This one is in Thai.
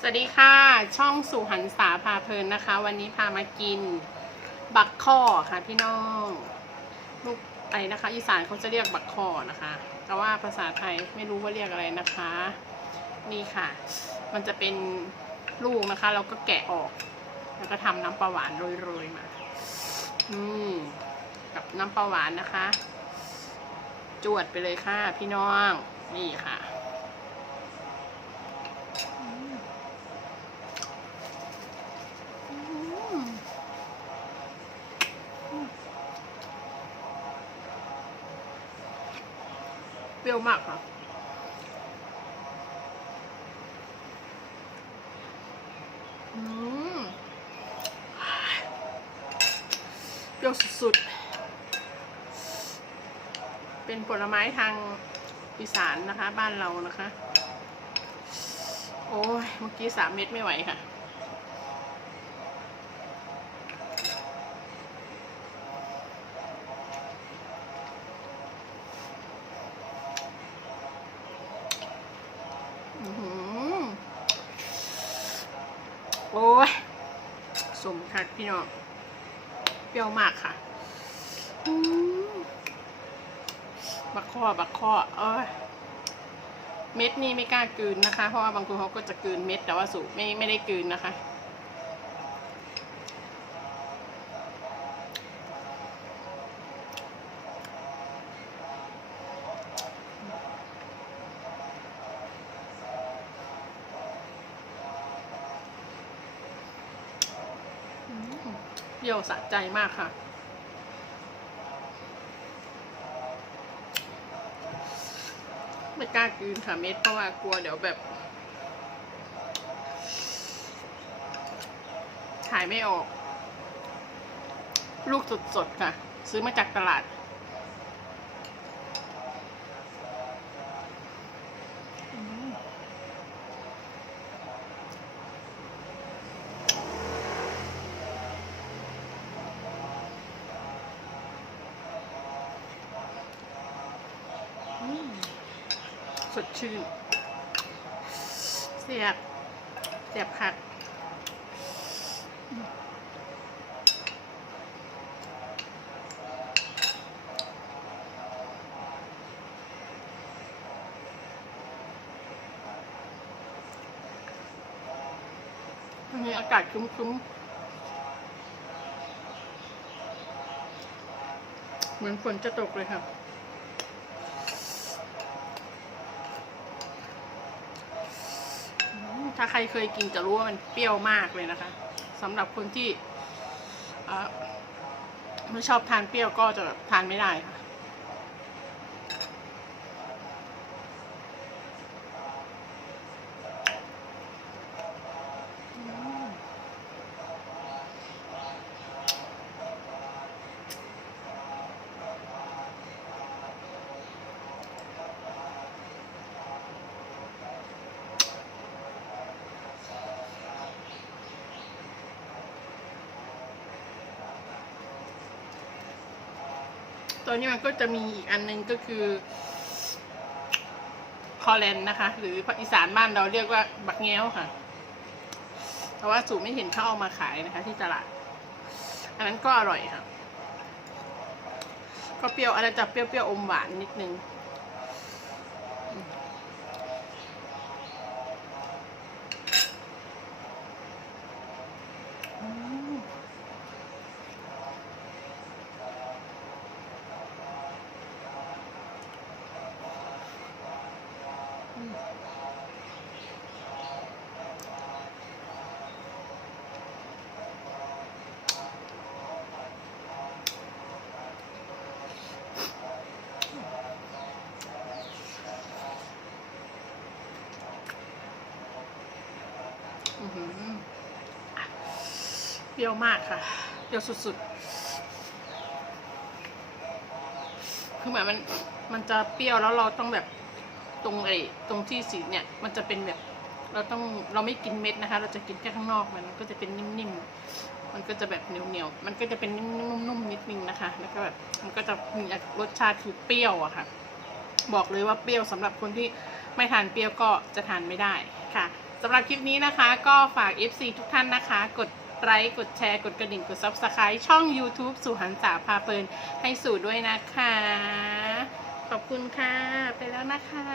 สวัสดีค่ะ ช่องสู่หันษาพาเพลินนะคะ วันนี้พามากิน บักข้อค่ะพี่น้องลูกไอนะคะ อีสานเขาจะเรียกบักข้อนะคะ แต่ว่าภาษาไทยไม่รู้ว่าเรียกอะไรนะคะ นี่ค่ะ มันจะเป็นลูกนะคะ เราก็แกะออก แล้วก็ทำน้ำปลาหวานโรยๆมา อืมกับน้ำปลาหวานนะคะ จวดไปเลยค่ะ พี่น้อง นี่ค่ะ รี้ยวมากค่ะอืมเปรี้ยวสุดๆ เป็นผลไม้ทางอีสานนะคะ บ้านเรานะคะ โอ้ย เมื่อกี้สามเม็ดไม่ไหวค่ะ อื้อหือโอ้ย สมคักพี่น้องเปรี้ยวมากค่ะอืมบักข้อบักข้อเอ้ยเม็ดนี่ไม่กล้ากืนนะคะ เพราะว่าบางคนเขาก็จะกืนเม็ดแต่ว่าสูไม่ไม่ได้กืนนะคะ รี้ยวสะใจมากค่ะ ไม่กล้ากินค่ะเม็ดเพราะว่ากลัวเดี๋ยวแบบถ่ายไม่ออก ลูกสดๆค่ะ ซื้อมาจากตลาด สดชื่นเสียบเสียบคักวันนี้อากาศครึ้มๆ เหมือนฝนจะตกเลยครับ ถ้าใครเคยกินจะรู้ว่ามันเปรี้ยวมากเลยนะคะสำหรับคนที่ไม่ชอบทานเปรี้ยวก็จะทานไม่ได้ค่ะ ตัวนี้มันก็จะมีอีกอันหนึงก็คือ คอแลนนะคะ หรือภาคอีสานบ้านเราเรียกว่าบักแง้วค่ะ แต่ว่าสูไม่เห็นเขาเอามาขายนะคะ ที่ตลาด อันนั้นก็อร่อยค่ะ ก็เปรี้ยวอะไรจะเปรี้ยวๆอมหวานนิดนึง เปรี้ยวมากค่ะ เปรี้ยวสุดๆ คือเหมือนมัน มันจะเปรี้ยวแล้วเราต้องแบบตรงไอ้ตรงที่สีเนี่ย มันจะเป็นแบบ เราต้องเราไม่กินเม็ดนะคะ เราจะกินแค่ข้างนอกมันก็จะเป็นนิ่มๆ มันก็จะแบบเหนียวๆ มันก็จะเป็นนุ่มๆนิดนึงนะคะ แล้วก็แบบมันก็จะมีรสชาติคือเปรี้ยวอะค่ะ บอกเลยว่าเปรี้ยวสำหรับคนที่ไม่ทานเปรี้ยวก็จะทานไม่ได้ค่ะสำหรับคลิปนี้นะคะ ก็ฝาก FC ทุกท่านนะคะ กด ไลค์กดแชร์กดกระดิ่งกด Subscribe ช่อง YouTube สุหันสาพาเพลินให้สู่ด้วยนะคะ ขอบคุณค่ะ ไปแล้วนะคะ